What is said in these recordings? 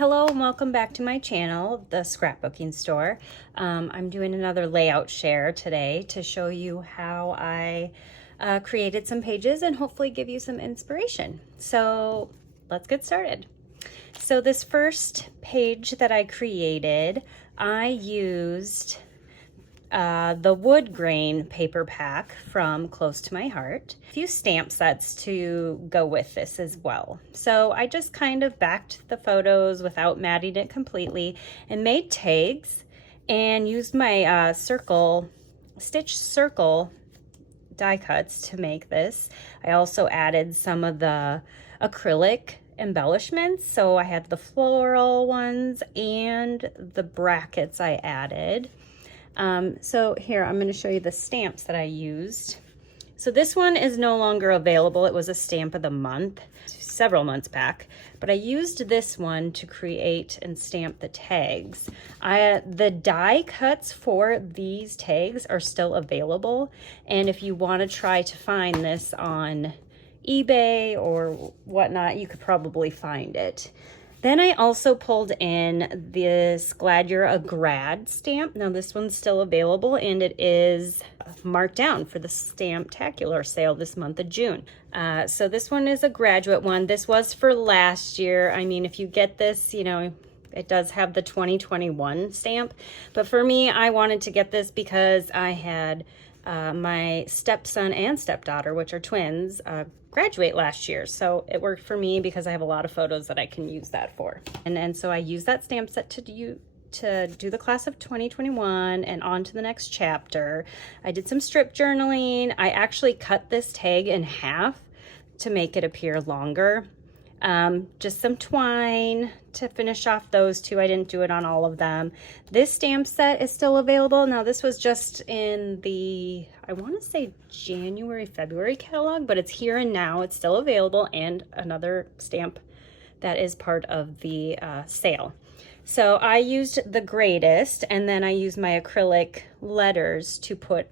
Hello and welcome back to my channel, the Scrapbooking Store. I'm doing another layout share today to show you how I created some pages and hopefully give you some inspiration. So let's get started. So this first page that I created, I used the wood grain paper pack from Close to My Heart. A few stamp sets to go with this as well. So I just kind of backed the photos without matting it completely and made tags and used my stitch circle die cuts to make this. I also added some of the acrylic embellishments. So I had the floral ones and the brackets I added. So here, I'm going to show you the stamps that I used. So this one is no longer available. It was a stamp of the month, several months back, but I used this one to create and stamp the tags. The die cuts for these tags are still available. And if you want to try to find this on eBay or whatnot, you could probably find it. Then I also pulled in this Glad You're a Grad stamp. Now this one's still available and it is marked down for the Stamptacular sale this month of June. So this one is a graduate one. This was for last year. I mean, if you get this, you know, it does have the 2021 stamp. But for me, I wanted to get this because I had my stepson and stepdaughter, which are twins, graduate last year. So it worked for me because I have a lot of photos that I can use that for. And so I used that stamp set to do the class of 2021 and on to the next chapter. I did some strip journaling. I actually cut this tag in half to make it appear longer. Just some twine to finish off those two. I didn't do it on all of them. This stamp set is still available. Now this was just in the, I want to say January, February catalog, but it's here and now. It's still available, and another stamp that is part of the sale. So I used the greatest, and then I used my acrylic letters to put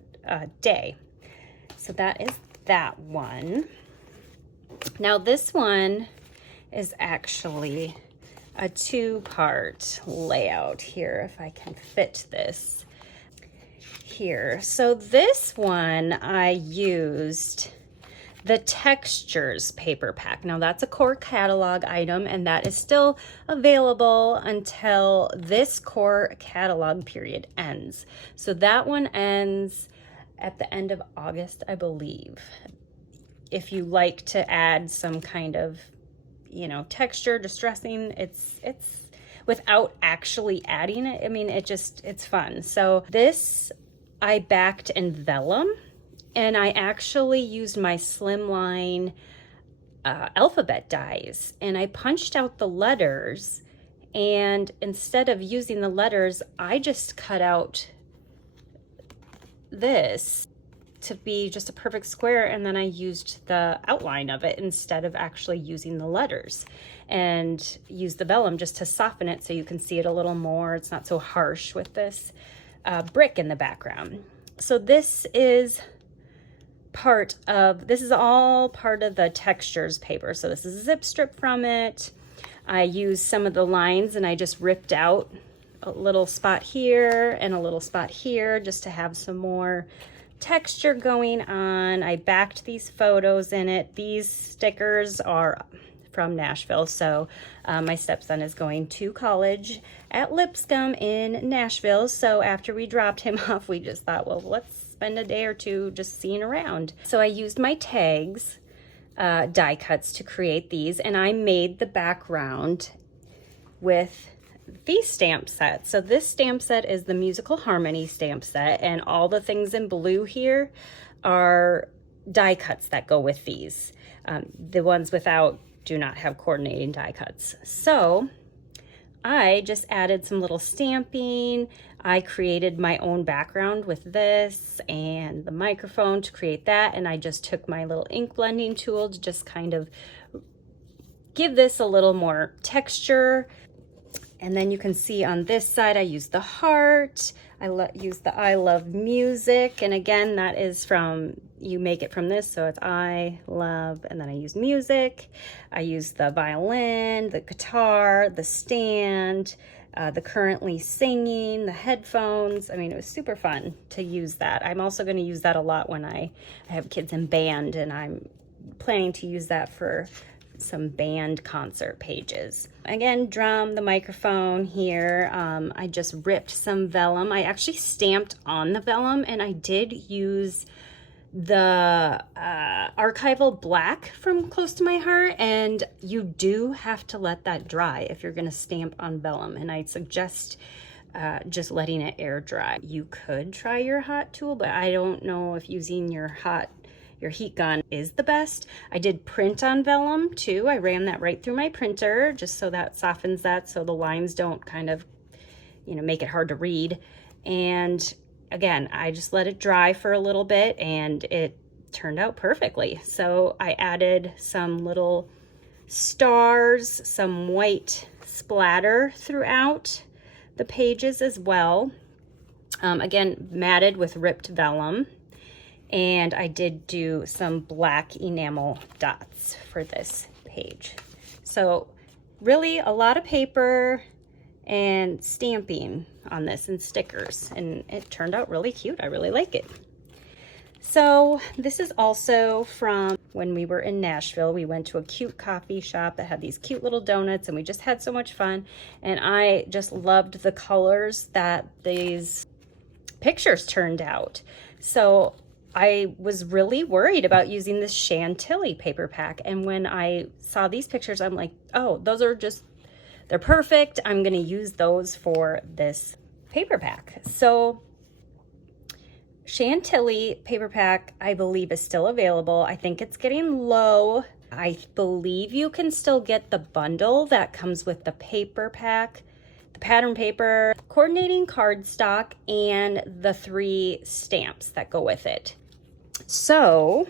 day. So that is that one. Now this one is actually a two-part layout here, if I can fit this here. So this one I used the Textures paper pack. Now that's a core catalog item, and that is still available until this core catalog period ends. So that one ends at the end of August, I believe. If you like to add some kind of, you know, texture, distressing, it's without actually adding it. I mean, it's fun. So this I backed in vellum, and I actually used my slimline alphabet dies, and I punched out the letters, and instead of using the letters, I just cut out this to be just a perfect square, and then I used the outline of it instead of actually using the letters, and used the vellum just to soften it so you can see it a little more. It's not so harsh with this brick in the background. So this is all part of the Textures paper. So this is a zip strip from it. I used some of the lines and I just ripped out a little spot here and a little spot here just to have some more texture going on. I backed these photos in it. These stickers are from Nashville. So my stepson is going to college at Lipscomb in Nashville. So after we dropped him off, we just thought, well, let's spend a day or two just seeing around. So I used my tags, die cuts to create these, and I made the background with these stamp sets. So this stamp set is the Musical Harmony stamp set, and all the things in blue here are die cuts that go with these. The ones without do not have coordinating die cuts. So I just added some little stamping. I created my own background with this and the microphone to create that, and I just took my little ink blending tool to just kind of give this a little more texture. And then you can see on this side, I used the heart. use the I love music, and again, that is from, you make it from this, so it's I love, and then I use music. I use the violin, the guitar, the stand, the currently singing, the headphones. I mean, it was super fun to use that. I'm also going to use that a lot when I have kids in band, and I'm planning to use that for some band concert pages. Again, drum, the microphone here. I just ripped some vellum. I actually stamped on the vellum, and I did use the archival black from Close to My Heart, and you do have to let that dry if you're going to stamp on vellum, and I suggest just letting it air dry. You could try your hot tool, but I don't know if using your heat gun is the best. I did print on vellum too. I ran that right through my printer just so that softens that, so the lines don't kind of, you know, make it hard to read. And again, I just let it dry for a little bit, and it turned out perfectly. So I added some little stars, some white splatter throughout the pages as well. Again, matted with ripped vellum. And I did do some black enamel dots for this page. So really a lot of paper and stamping on this and stickers, and it turned out really cute. I really like it. So this is also from when we were in Nashville. We went to a cute coffee shop that had these cute little donuts, and we just had so much fun. And I just loved the colors that these pictures turned out. So I was really worried about using this Chantilly paper pack, and when I saw these pictures, I'm like, oh, those are just, they're perfect. I'm gonna use those for this paper pack. So Chantilly paper pack, I believe, is still available. I think it's getting low. I believe you can still get the bundle that comes with the paper pack, the pattern paper, coordinating cardstock, and the 3 stamps that go with it. So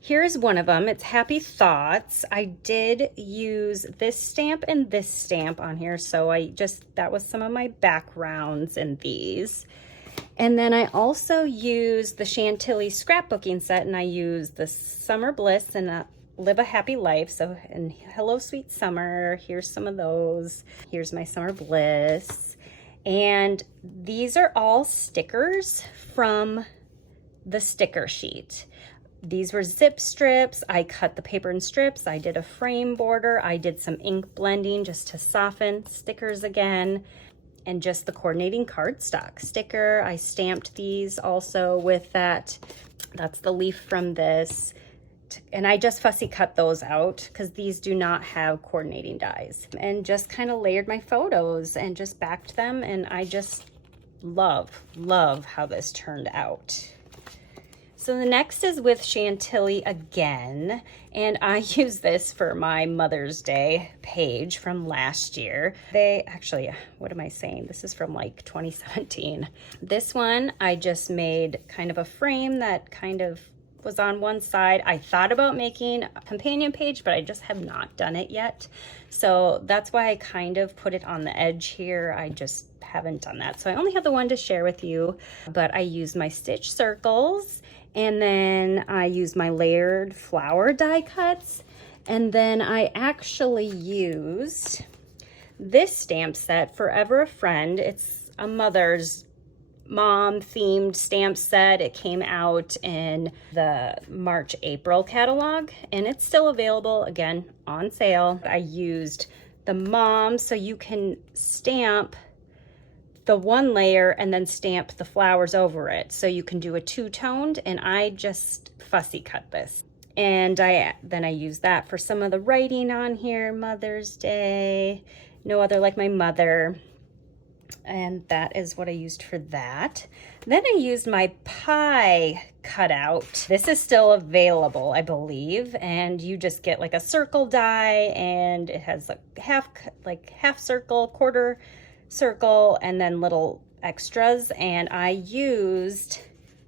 here's one of them. It's Happy Thoughts. I did use this stamp and this stamp on here, so that was some of my backgrounds in these. And then I also used the Chantilly scrapbooking set, and I used the Summer Bliss and Live a Happy Life. So, and Hello Sweet Summer, here's some of those. Here's my Summer Bliss. And these are all stickers from the sticker sheet. These were zip strips. I cut the paper in strips. I did a frame border. I did some ink blending just to soften stickers again, and just the coordinating cardstock sticker. I stamped these also with that. That's the leaf from this. And I just fussy cut those out because these do not have coordinating dies, and just kind of layered my photos and just backed them. And I just love how this turned out. So the next is with Chantilly again, and I use this for my Mother's Day page from last year. They actually, what am I saying? This is from like 2017. This one, I just made kind of a frame that kind of was on one side. I thought about making a companion page, but I just have not done it yet. So that's why I kind of put it on the edge here. I just haven't done that. So I only have the one to share with you, but I used my stitch circles, and then I used my layered flower die cuts, and then I actually used this stamp set, Forever a Friend. It's a mother's mom themed stamp set. It came out in the March-April catalog, and it's still available, again, on sale. I used the mom, so you can stamp the one layer and then stamp the flowers over it. So you can do a two-toned, and I just fussy cut this. And then I used that for some of the writing on here. Mother's Day, no other like my mother. And that is what I used for that. Then I used my pie cutout. This is still available, I believe, and you just get like a circle die, and it has like half circle, quarter circle, and then little extras. And I used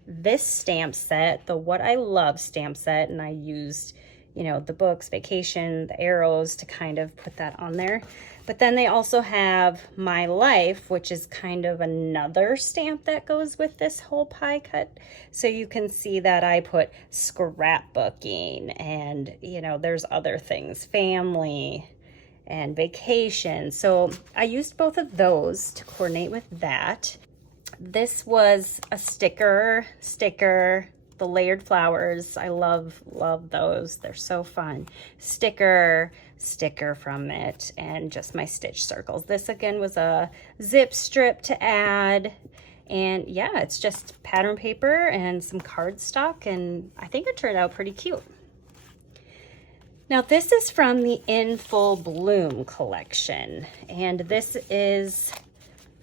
this stamp set, the What I Love stamp set, and I used you know, the books, vacation, the arrows to kind of put that on there. But then they also have My Life, which is kind of another stamp that goes with this whole pie cut. So you can see that I put scrapbooking and, you know, there's other things, family and vacation. So I used both of those to coordinate with that. This was a sticker, the layered flowers. I love those. They're so fun. Sticker from it, and just my stitch circles. This again was a zip strip to add. And yeah, it's just pattern paper and some cardstock, and I think it turned out pretty cute. Now this is from the In Full Bloom collection, and this is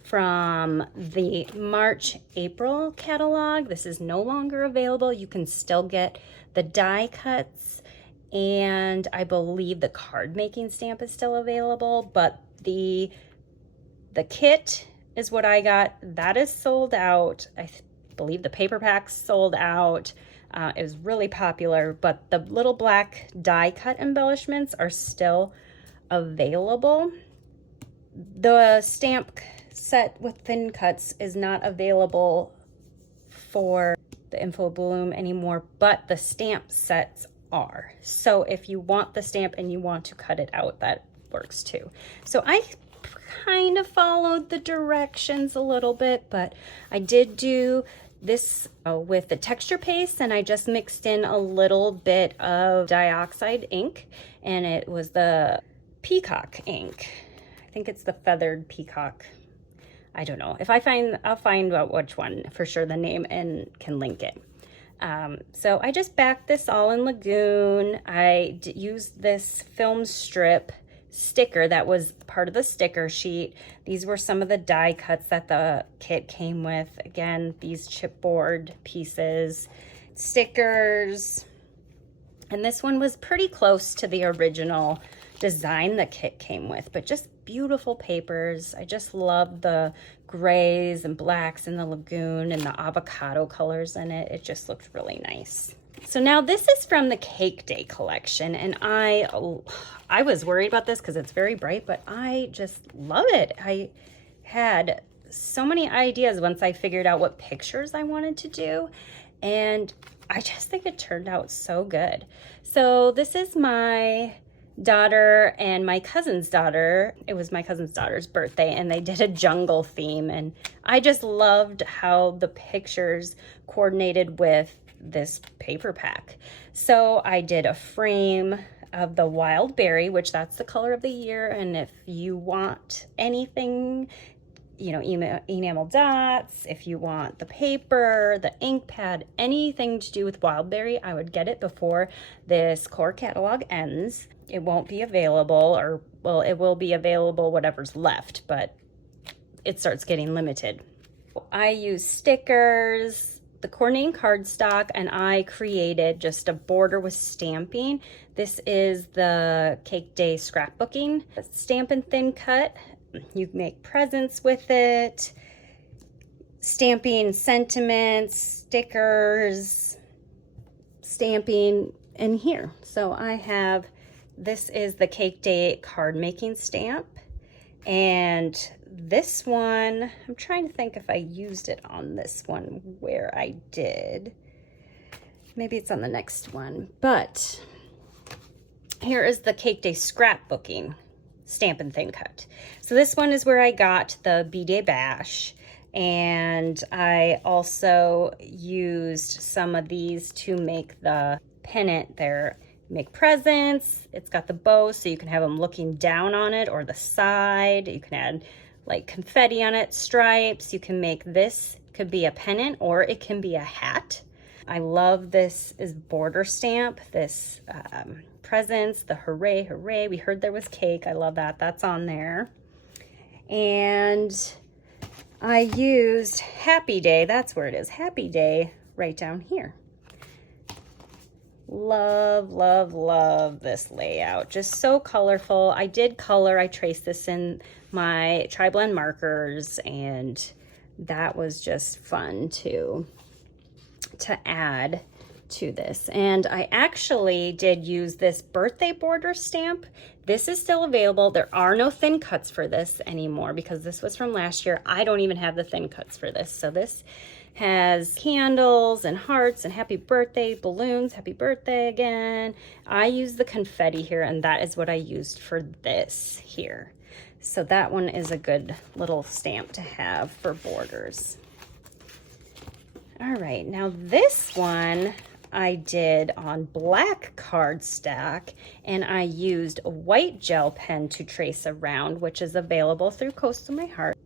from the March-April catalog. This is no longer available. You can still get the die cuts, and I believe the card making stamp is still available, but the kit is what I got. That is sold out. I believe the paper pack's sold out. It was really popular, but the little black die cut embellishments are still available. The stamp set with thin cuts is not available for the In Full Bloom anymore, but the stamp sets are. So if you want the stamp and you want to cut it out, that works too. So I kind of followed the directions a little bit, but I did do this with the texture paste, and I just mixed in a little bit of dioxide ink, and it was the peacock ink. I think it's the feathered peacock. I don't know. If I find, I'll find out which one for sure, the name, and can link it. So I just backed this all in Lagoon. I used this film strip sticker that was part of the sticker sheet. These were some of the die cuts that the kit came with. Again, these chipboard pieces, stickers, and this one was pretty close to the original design the kit came with, but just beautiful papers. I just love the grays and blacks in the Lagoon and the avocado colors in it. It just looked really nice. So now this is from the Cake Day collection, and I was worried about this because it's very bright, but I just love it. I had so many ideas once I figured out what pictures I wanted to do, and I just think it turned out so good. So this is my daughter and my cousin's daughter. It was my cousin's daughter's birthday, and they did a jungle theme, and I just loved how the pictures coordinated with this paper pack. So I did a frame of the WildBerry, which that's the color of the year, and if you want anything, you know, enamel dots, if you want the paper, the ink pad, anything to do with WildBerry, I would get it before this core catalog ends. It won't be available, or, well, it will be available whatever's left, but it starts getting limited. I use stickers, the coordinating cardstock, and I created just a border with stamping. This is the Cake Day scrapbooking stamp and thin cut. You make presents with it, stamping sentiments, stickers, stamping in here. So I have, this is the Cake Day card making stamp, and this one, I'm trying to think if I used it on this one, where I did. Maybe it's on the next one, but here is the Cake Day scrapbooking stamp and thin cut. So this one is where I got the B-Day bash, and I also used some of these to make the pennant there. Make presents. It's got the bow, so you can have them looking down on it or the side. You can add like confetti on it, stripes. You can make this, could be a pennant or it can be a hat. I love this is border stamp, this presents, the hooray, hooray. We heard there was cake. I love that. That's on there. And I used Happy Day. That's where it is. Happy Day right down here. Love, love, love this layout. Just so colorful. I did color. I traced this in my tri-blend markers, and that was just fun to add to this. And I actually did use this birthday border stamp. This is still available. There are no thin cuts for this anymore because this was from last year. I don't even have the thin cuts for this. So this has candles and hearts and happy birthday, balloons, happy birthday again. I use the confetti here, and that is what I used for this here. So that one is a good little stamp to have for borders. All right, now this one I did on black cardstock, and I used a white gel pen to trace around, which is available through Coastal My Heart.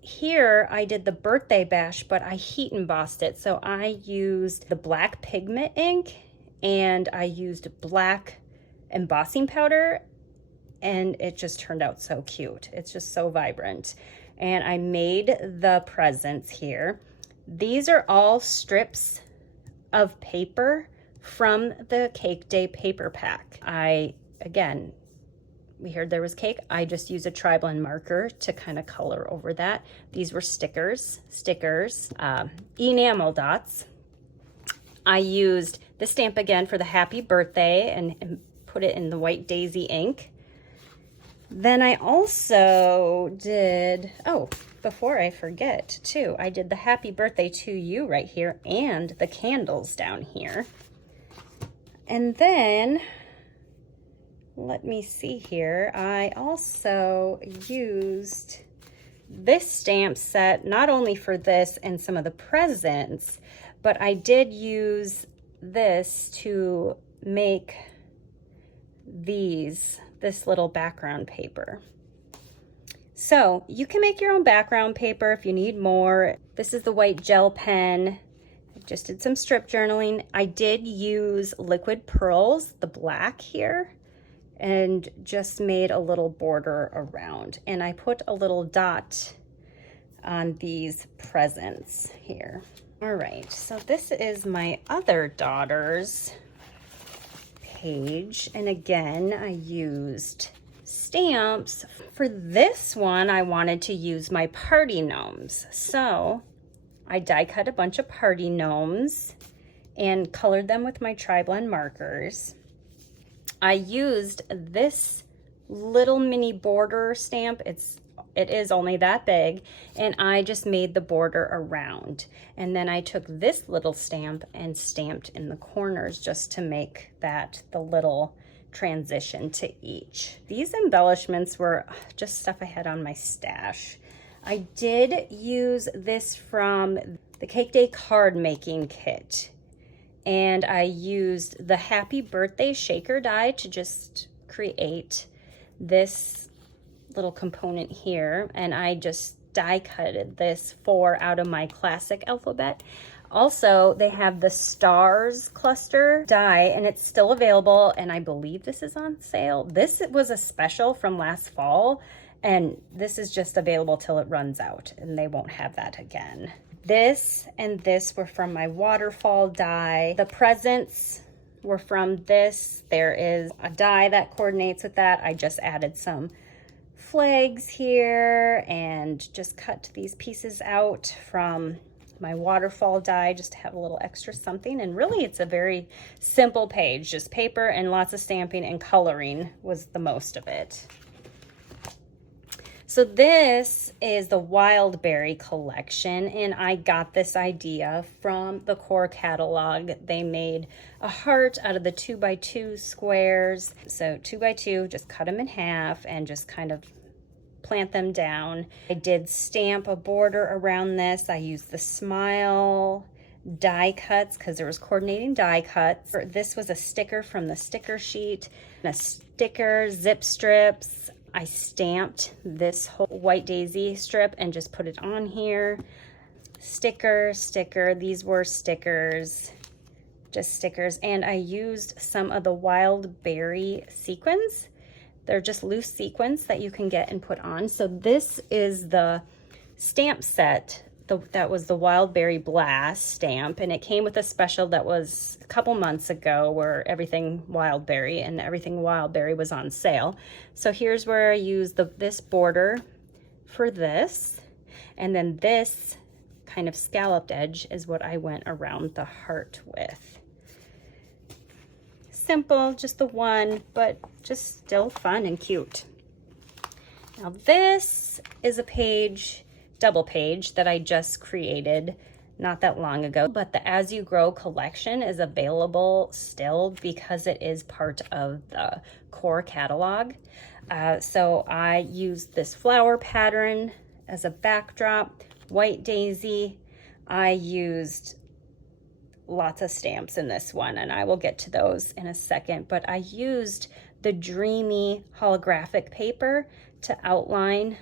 Here I did the birthday bash, but I heat embossed it. So I used the black pigment ink and I used black embossing powder, and it just turned out so cute. It's just so vibrant. And I made the presents here. These are all strips of paper from the Cake Day paper pack. Again, we heard there was cake. I just used a tri-blend marker to kind of color over that. These were stickers, enamel dots. I used the stamp again for the happy birthday and put it in the white daisy ink. Then I also did, oh, before I forget too, I did the happy birthday to you right here and the candles down here. And then, let me see here, I also used this stamp set not only for this and some of the presents, but I did use this to make this little background paper. So you can make your own background paper if you need more. This is the white gel pen. I just did some strip journaling. I did use liquid pearls, the black here, and just made a little border around. And I put a little dot on these presents here. All right, so this is my other daughter's page. And again, I used stamps. For this one, I wanted to use my party gnomes. So I die cut a bunch of party gnomes and colored them with my tri-blend markers. I used this little mini border stamp. It is only that big, and I just made the border around. And then I took this little stamp and stamped in the corners just to make that the little transition to each. These embellishments were just stuff I had on my stash. I did use this from the Cake Day card making kit, and I used the happy birthday shaker die to just create this little component here, and I just die cutted this 4 out of my classic alphabet. Also, they have the stars cluster die, and it's still available, and I believe this is on sale. This was a special from last fall, and this is just available till it runs out, and they won't have that again. This and this were from my waterfall die. The presents were from this. There is a die that coordinates with that. I just added some flags here and just cut these pieces out from my waterfall die just to have a little extra something. And really it's a very simple page, just paper and lots of stamping and coloring was the most of it. So this is the WildBerry collection, and I got this idea from the core catalog. They made a heart out of the 2x2 squares. So 2x2, just cut them in half and just kind of plant them down. I did stamp a border around this. I used the smile die cuts because there was coordinating die cuts. This was a sticker from the sticker sheet, and a sticker, zip strips. I stamped this whole white daisy strip and just put it on here. Sticker, these were stickers, just stickers. And I used some of the WildBerry sequins. They're just loose sequins that you can get and put on. So this is the stamp set. That was the WildBerry Blast stamp, and it came with a special that was a couple months ago where everything WildBerry was on sale. So here's where I used this border for this, and then this kind of scalloped edge is what I went around the heart with. simple, just the one, but just still fun and cute. Now this is a page, double page that I just created not that long ago, but the As You Grow collection is available still because it is part of the core catalog. So I used this flower pattern as a backdrop, white daisy. I used lots of stamps in this one, and I will get to those in a second, but I used the dreamy holographic paper to outline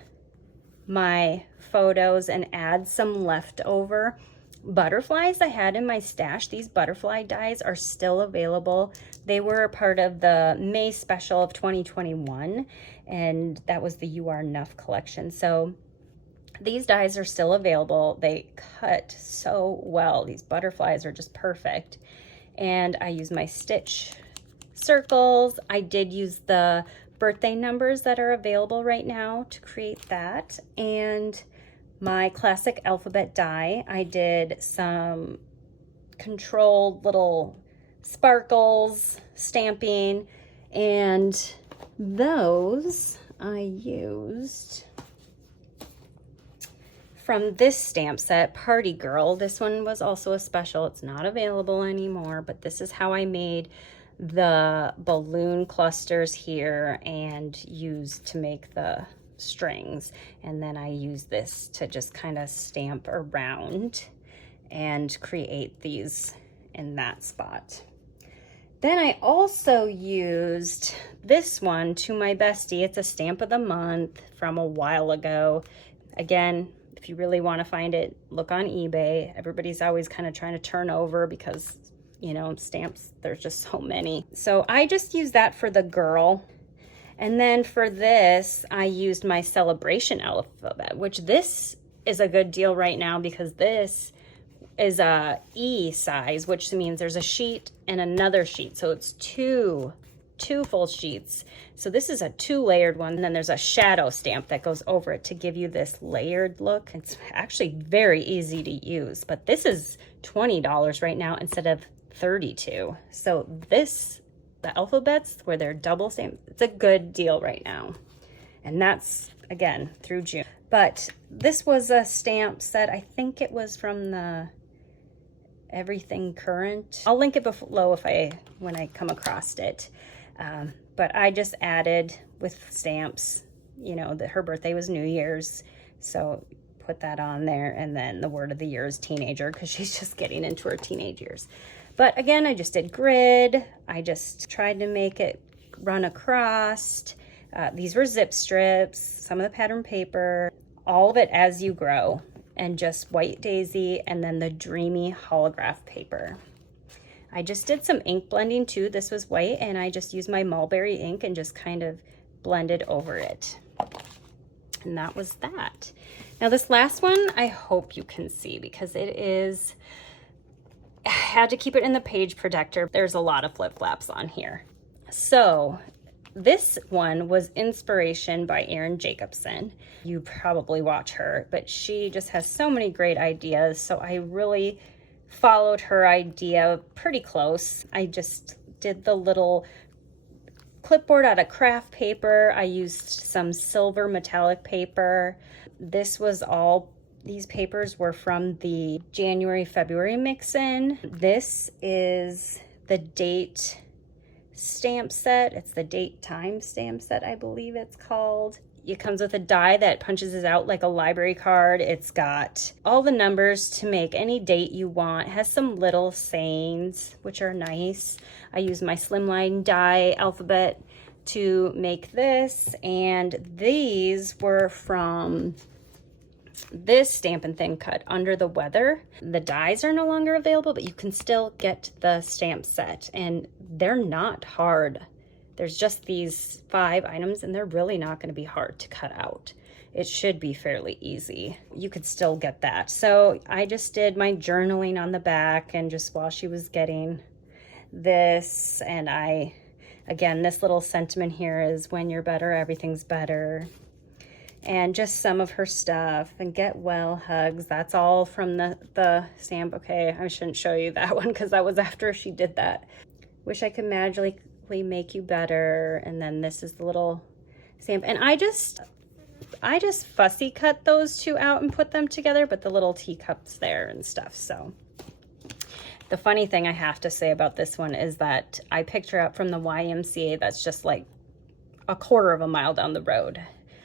my photos and add some leftover butterflies I had in my stash. These butterfly dies are still available. They were a part of the May special of 2021, and that was the You Are Enough collection. So these dies are still available. They cut so well. These butterflies are just perfect. And I use my stitch circles. I did use the birthday numbers that are available right now to create that. And my classic alphabet die, I did some controlled little sparkles, stamping, and those I used from this stamp set, Party Girl. This one was also a special. It's not available anymore, but this is how I made the balloon clusters here and used to make the strings. And then I use this to just kind of stamp around and create these in that spot. Then I also used this one, To My Bestie. It's a stamp of the month from a while ago. Again, if you really want to find it, look on eBay. Everybody's always kind of trying to turn over because, you know, stamps, there's just so many. So I just used that for the girl. And then for this, I used my celebration alphabet, which this is a good deal right now because this is a E size, which means there's a sheet and another sheet. So it's two full sheets. So this is a 2-layered one. And then there's a shadow stamp that goes over it to give you this layered look. It's actually very easy to use, but this is $20 right now instead of $32. So this, the alphabets where they're double stamped, it's a good deal right now. And that's, again, through June. But this was a stamp set. I think it was from the Everything Current. I'll link it below when I come across it. But I just added with stamps, you know, that her birthday was New Year's. So put that on there. And then the word of the year is teenager because she's just getting into her teenage years. But again, I just did grid. I just tried to make it run across. These were zip strips, some of the pattern paper, all of it As You Grow, and just white daisy, and then the dreamy holograph paper. I just did some ink blending too. This was white, and I just used my mulberry ink and just kind of blended over it. And that was that. Now this last one, I hope you can see because it is, I had to keep it in the page protector. There's a lot of flip-flops on here. So this one was inspiration by Erin Jacobson. You probably watch her, but she just has so many great ideas. So I really followed her idea pretty close. I just did the little clipboard out of craft paper. I used some silver metallic paper. This was all, these papers were from the January-February mix-in. This is the date stamp set. It's the date time stamp set, I believe it's called. It comes with a die that punches it out like a library card. It's got all the numbers to make any date you want. It has some little sayings, which are nice. I use my slimline die alphabet to make this, and these were from this Stampin' Thing cut, Under the Weather. The dies are no longer available, but you can still get the stamp set, and they're not hard. There's just these 5 items, and they're really not going to be hard to cut out. It should be fairly easy. You could still get that. So I just did my journaling on the back, and just while she was getting this, and again, this little sentiment here is when you're better, everything's better. And just some of her stuff, and get well hugs. That's all from the stamp. Okay, I shouldn't show you that one because that was after she did that. Wish I could magically make you better. And then this is the little stamp. And I just fussy cut those two out and put them together, but the little teacups there and stuff. So the funny thing I have to say about this one is that I picked her up from the YMCA that's just like a quarter of a mile down the road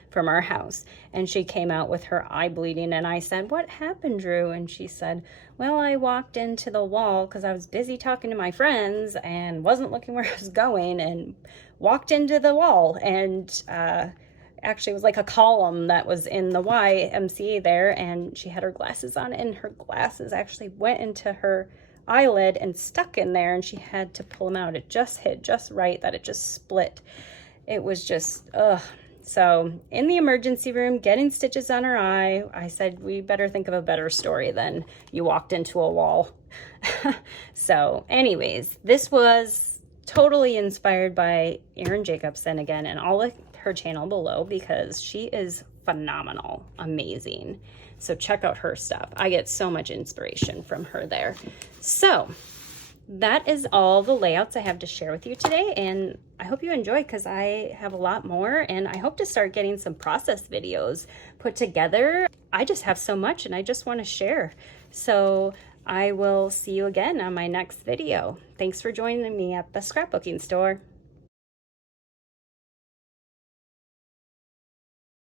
from our house, and she came out with her eye bleeding, and I said, "What happened, Drew?" And she said, "Well, I walked into the wall because I was busy talking to my friends and wasn't looking where I was going, and walked into the wall, and actually it was like a column that was in the YMCA there, and she had her glasses on, and her glasses actually went into her eyelid and stuck in there, and she had to pull them out. It just hit just right that it just split. It was just, ugh." So in the emergency room, getting stitches on her eye, I said, we better think of a better story than you walked into a wall. So anyways, this was totally inspired by Erin Jacobson again, and I'll link her channel below because she is phenomenal, amazing. So check out her stuff. I get so much inspiration from her there. So that is all the layouts I have to share with you today, and I hope you enjoy because I have a lot more, and I hope to start getting some process videos put together. I just have so much and I just want to share. So I will see you again on my next video. Thanks for joining me at the scrapbooking store.